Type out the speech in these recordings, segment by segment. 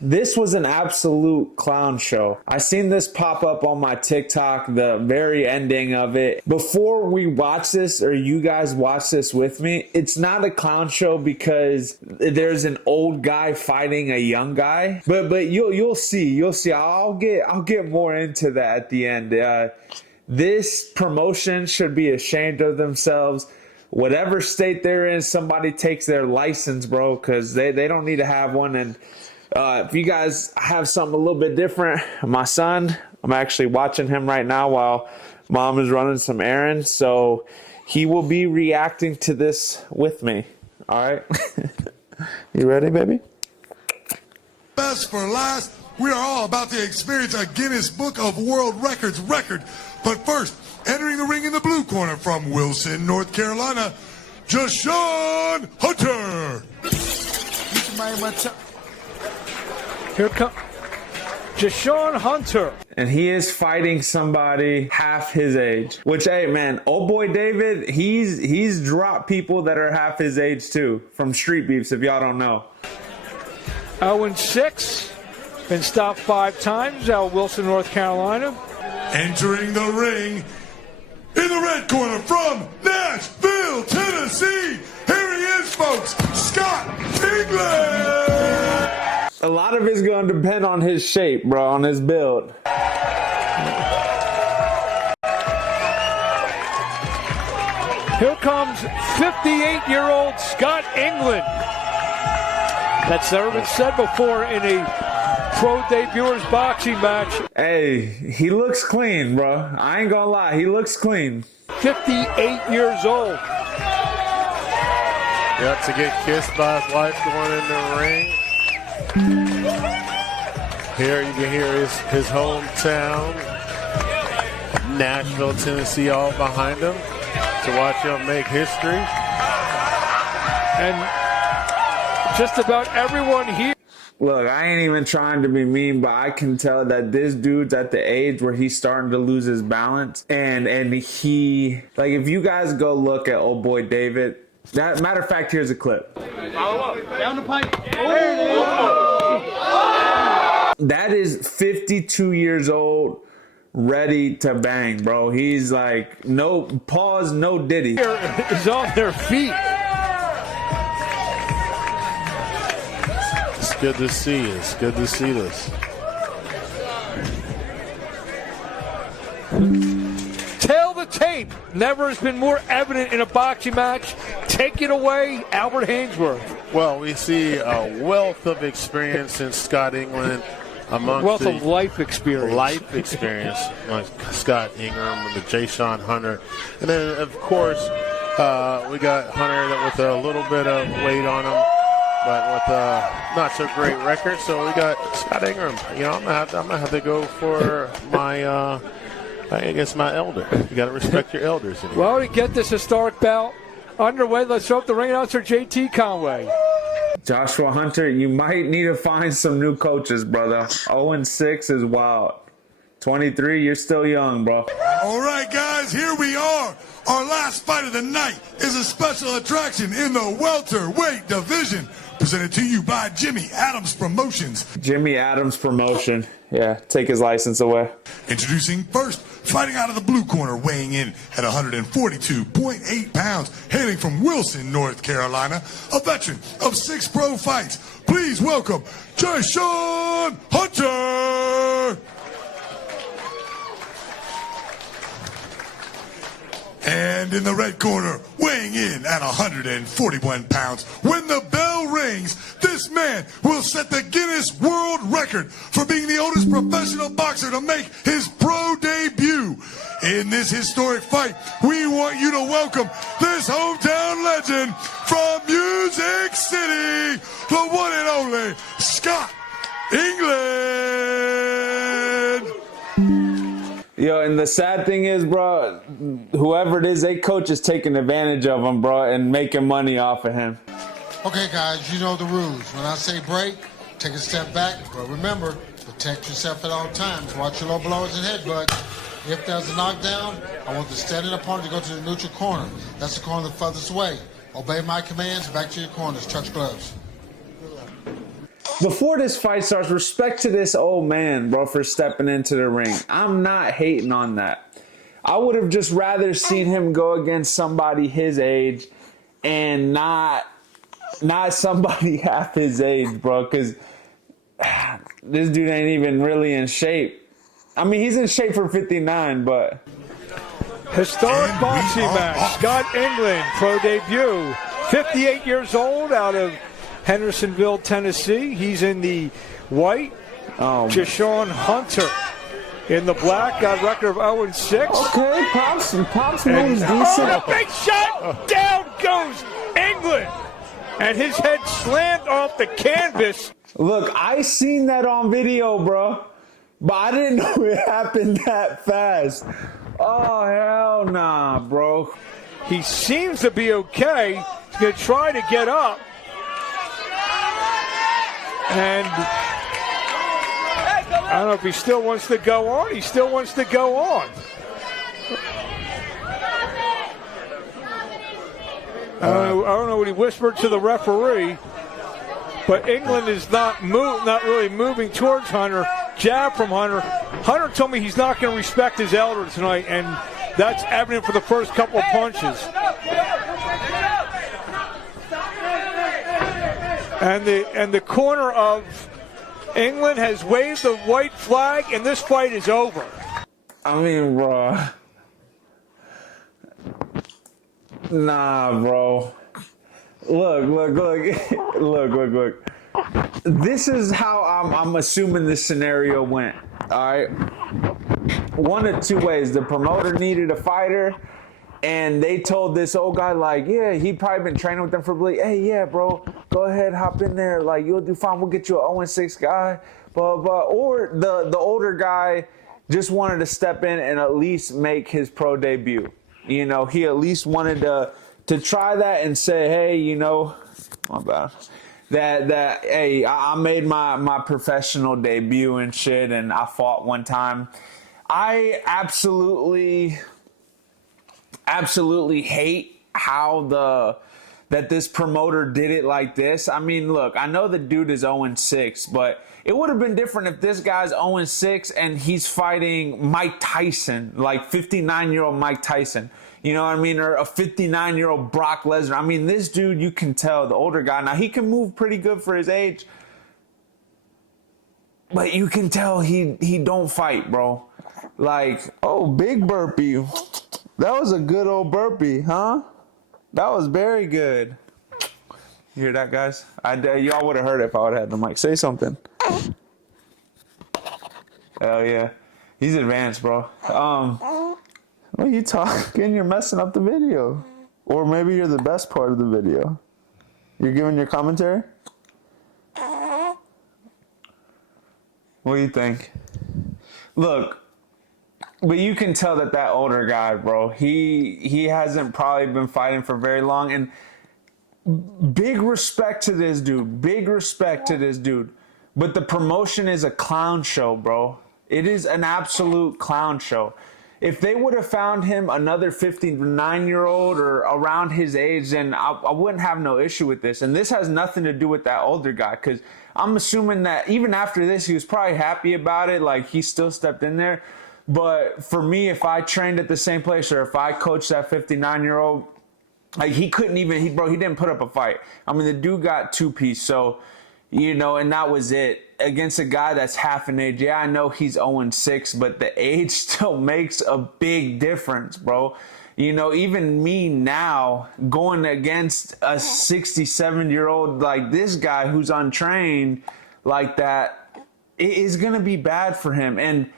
This was an absolute clown show. I seen this pop up on my TikTok, the very ending of it. Before we watch this, or you guys watch this with me, it's not a clown show because there's an old guy fighting a young guy. But you'll see. I'll get more into that at the end. This promotion should be ashamed of themselves. Whatever state they're in, somebody takes their license, bro, because they don't need to have one. And if you guys have something a little bit different, my son, I'm actually watching him right now while mom is running some errands. So he will be reacting to this with me. All right. You ready, baby? Best for last, we are all about to experience a Guinness Book of World Records record. But first, entering the ring in the blue corner from Wilson, North Carolina, Jashawn Hunter. Here comes Jashawn Hunter. And he is fighting somebody half his age. Which, hey, man, old boy David, he's dropped people that are half his age, too, from Street Beefs, if y'all don't know. 0-6. Been stopped 5 times out of Wilson, North Carolina. Entering the ring in the red corner from Nashville, Tennessee. Here he is, folks, Scott England. A lot of it's going to depend on his shape, bro, on his build. Here comes 58-year-old Scott England. That's never been said before in a pro debuter's boxing match. Hey, he looks clean, bro. I ain't gonna lie, he looks clean. 58 years old. Yep, to get kissed by his wife going in the ring. Here you can hear his hometown, Nashville, Tennessee, all behind him to watch him make history. And just about everyone here. Look, I ain't even trying to be mean, but I can tell that this dude's at the age where he's starting to lose his balance. And he, like, if you guys go look at old boy David, matter of fact, here's a clip. Follow up. Down the pipe. That is 52 years old, ready to bang, bro. He's like, no pause, no diddy. Is on their feet. It's good to see you. It's good to see this. Tell the tape. Never has been more evident in a boxing match. Take it away, Albert Hainsworth. Well, we see a wealth of experience in Scott England. Wealth of life experience. Life experience, like Scott Ingram and the Jashawn Hunter. And then, of course, we got Hunter with a little bit of weight on him, but with a not so great record. So we got Scott Ingram. You know, I'm gonna have to go for my, I guess, my elder. You got to respect your elders. Anyway. Well, to get this historic bout underway, let's throw up the ring announcer, JT Conway. Joshua Hunter, you might need to find some new coaches, brother. 0-6 is wild. 23, you're still young, bro. All right, guys, here we are. Our last fight of the night is a special attraction in the welterweight division, presented to you by Jimmy Adams Promotions. Jimmy Adams Promotion. Yeah, take his license away. Introducing first, fighting out of the blue corner, weighing in at 142.8 pounds, hailing from Wilson, North Carolina, a veteran of 6 pro fights. Please welcome Jashawn Hunter. And in the red corner, weighing in at 141 pounds, when the bell rings, this man will set the Guinness World Record for being the oldest professional boxer to make his pro debut. In this historic fight, we want you to welcome this hometown legend from Music City, the one and only Scott England. Yo, and the sad thing is, bro, whoever it is, they coach is taking advantage of him, bro, and making money off of him. Okay, guys, you know the rules. When I say break, take a step back. But remember, protect yourself at all times. Watch your low blowers and headbutts. If there's a knockdown, I want the standing opponent to go to the neutral corner. That's the corner the furthest away. Obey my commands. Back to your corners. Touch gloves. before this fight starts, respect to this old man, bro, for stepping into the ring. I'm not hating on that. I would have just rather seen him go against somebody his age and not somebody half his age, bro, because this dude ain't even really in shape. I mean, he's in shape for 59, but... Historic boxing match. Scott England, pro debut. 58 years old, out of Hendersonville, Tennessee. He's in the white. Jashawn Hunter in the black. Got a record of 0-6. Okay, Pops moves decent. Oh, a big shot! Down goes England! And his head slammed off the canvas. Look, I seen that on video, bro. But I didn't know it happened that fast. Oh, hell nah, bro. He seems to be okay. He's going to try to get up. And I don't know if he still wants to go on. He still wants to go on. I don't know what he whispered to the referee. But England is not really moving towards Hunter. Jab from Hunter. Hunter told me he's not going to respect his elder tonight, and that's evident for the first couple of punches. And the corner of England has waved the white flag, and this fight is over. I mean, bro. Nah, bro. Look. This is how I'm assuming this scenario went. All right. One of two ways. The promoter needed a fighter, and they told this old guy, like, yeah, he'd probably been training with them for hey, yeah, bro, go ahead, hop in there. Like, you'll do fine. We'll get you an 0-6 guy. Blah, blah. Or the older guy just wanted to step in and at least make his pro debut. You know, he at least wanted to try that and say, hey, you know, my bad. That hey, I made my professional debut and shit, and I fought one time. I absolutely hate how that this promoter did it like this. I mean, look, I know the dude is 0-6, but it would have been different if this guy's 0-6 and he's fighting Mike Tyson, like 59-year-old Mike Tyson. You know what I mean? Or a 59-year-old Brock Lesnar. I mean, this dude, you can tell, the older guy. Now, he can move pretty good for his age. But you can tell he don't fight, bro. Like, oh, big burpee. That was a good old burpee, huh? That was very good. You hear that, guys? Y'all would have heard it if I would have had the mic. Say something. Hell yeah. He's advanced, bro. What are you talking? You're messing up the video. Or maybe you're the best part of the video. You're giving your commentary? What do you think? Look, but you can tell that older guy, bro, he hasn't probably been fighting for very long. And big respect to this dude. Big respect to this dude. But the promotion is a clown show, bro. It is an absolute clown show. If they would have found him another 59-year-old or around his age, then I wouldn't have no issue with this. And this has nothing to do with that older guy, because I'm assuming that even after this, he was probably happy about it. Like, he still stepped in there. But for me, if I trained at the same place or if I coached that 59-year-old, like, he couldn't even, he didn't put up a fight. I mean, the dude got two-piece. So, you know, and that was it. Against a guy that's half an age. Yeah, I know he's 0-6, but the age still makes a big difference, bro. You know, even me now going against a 67-year-old like this guy who's untrained like that, it is going to be bad for him. And,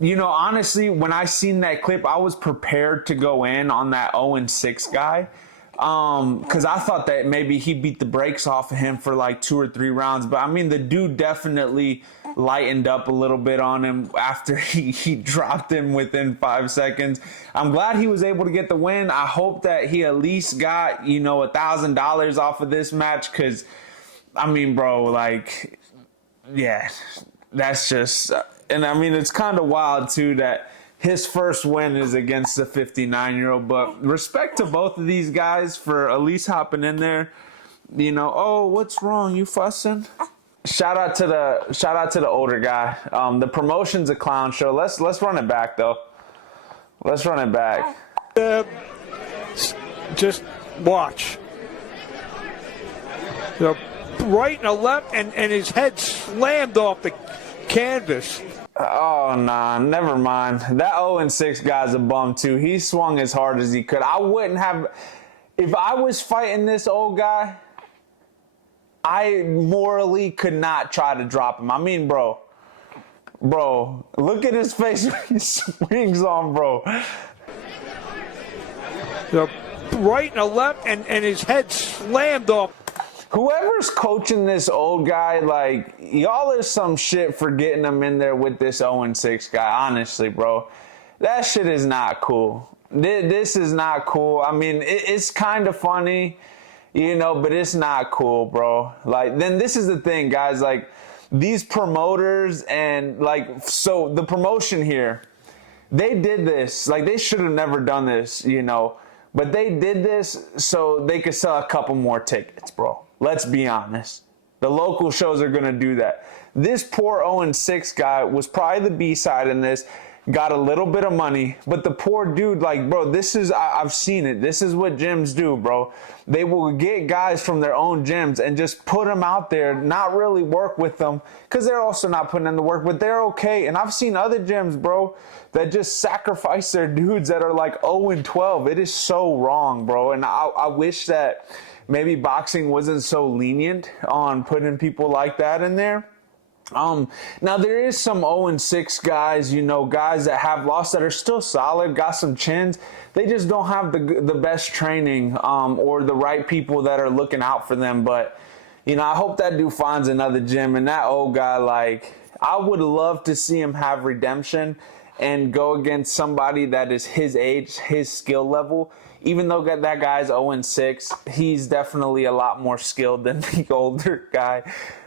you know, honestly, when I seen that clip, I was prepared to go in on that 0-6 guy. Because I thought that maybe he beat the brakes off of him for like 2 or 3 rounds. But I mean, the dude definitely lightened up a little bit on him after he dropped him within 5 seconds. I'm glad he was able to get the win. I hope that he at least got, you know, $1,000 off of this match. Because, I mean, bro, like, yeah, that's just, and I mean, it's kind of wild too that his first win is against the 59-year-old, but respect to both of these guys for at least hopping in there. You know, oh, what's wrong? You fussing? shout out to the older guy. The promotion's a clown show. Let's run it back though. Let's run it back. Just watch. The right and a left, and his head slammed off the canvas. Oh, nah, never mind. That 0-6 guy's a bum, too. He swung as hard as he could. I wouldn't have... If I was fighting this old guy, I morally could not try to drop him. I mean, bro, look at his face when he swings on, bro. The right and a left, and his head slammed off. Whoever's coaching this old guy, like, y'all is some shit for getting him in there with this 0-6 guy, honestly, bro. That shit is not cool. This is not cool. I mean, it's kind of funny, you know, but it's not cool, bro. Like, then this is the thing, guys, like, these promoters and, like, so the promotion here, they did this. Like, they should have never done this, you know, but they did this so they could sell a couple more tickets, bro. Let's be honest. The local shows are going to do that. This poor 0-6 guy was probably the B-side in this, got a little bit of money, but the poor dude, like, bro, this is, I've seen it. This is what gyms do, bro. They will get guys from their own gyms and just put them out there, not really work with them, because they're also not putting in the work, but they're okay. And I've seen other gyms, bro, that just sacrifice their dudes that are like 0-12. It is so wrong, bro. And I wish that maybe boxing wasn't so lenient on putting people like that in there. Now there is some 0-6 guys, you know, guys that have lost that are still solid, got some chins. They just don't have the best training, or the right people that are looking out for them. But, you know, I hope that dude finds another gym. And that old guy, like, I would love to see him have redemption and go against somebody that is his age, his skill level. Even though that guy's 0-6, he's definitely a lot more skilled than the older guy.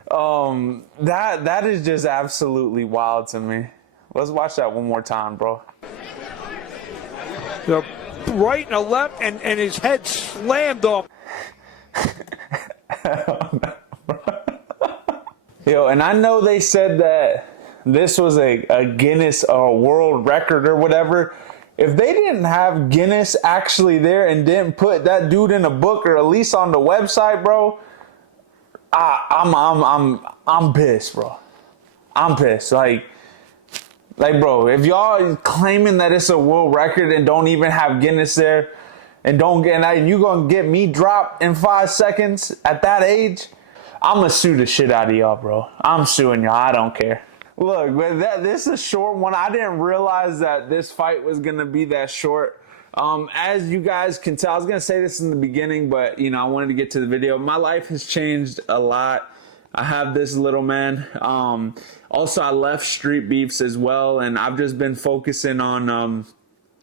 That is just absolutely wild to me. Let's watch that one more time, bro. The right and a left, and his head slammed off. Yo, and I know they said that this was a Guinness world record or whatever. If they didn't have Guinness actually there and didn't put that dude in a book or at least on the website, bro, I'm pissed, bro. I'm pissed. Like, bro, if y'all claiming that it's a world record and don't even have Guinness there, and you gonna get me dropped in 5 seconds at that age, I'm gonna sue the shit out of y'all, bro. I'm suing y'all. I don't care. Look, but this is a short one. I didn't realize that this fight was going to be that short. As you guys can tell, I was going to say this in the beginning, but, you know, I wanted to get to the video. My life has changed a lot. I have this little man. Also, I left Street Beefs as well, and I've just been focusing on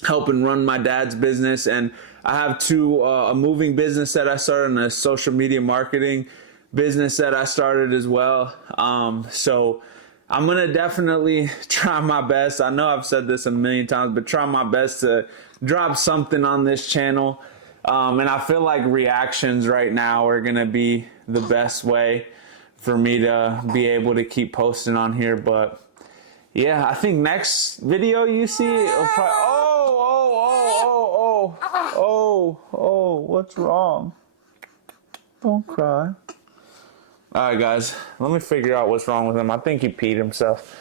helping run my dad's business. And I have a moving business that I started and a social media marketing business that I started as well. So I'm going to definitely try my best. I know I've said this a million times, but try my best to drop something on this channel. And I feel like reactions right now are going to be the best way for me to be able to keep posting on here. But yeah, I think next video you see, it'll probably, what's wrong? Don't cry. All right, guys, let me figure out what's wrong with him. I think he peed himself,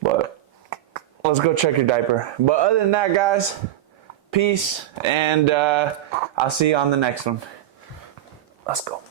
but let's go check your diaper. But other than that, guys, peace, and I'll see you on the next one. Let's go.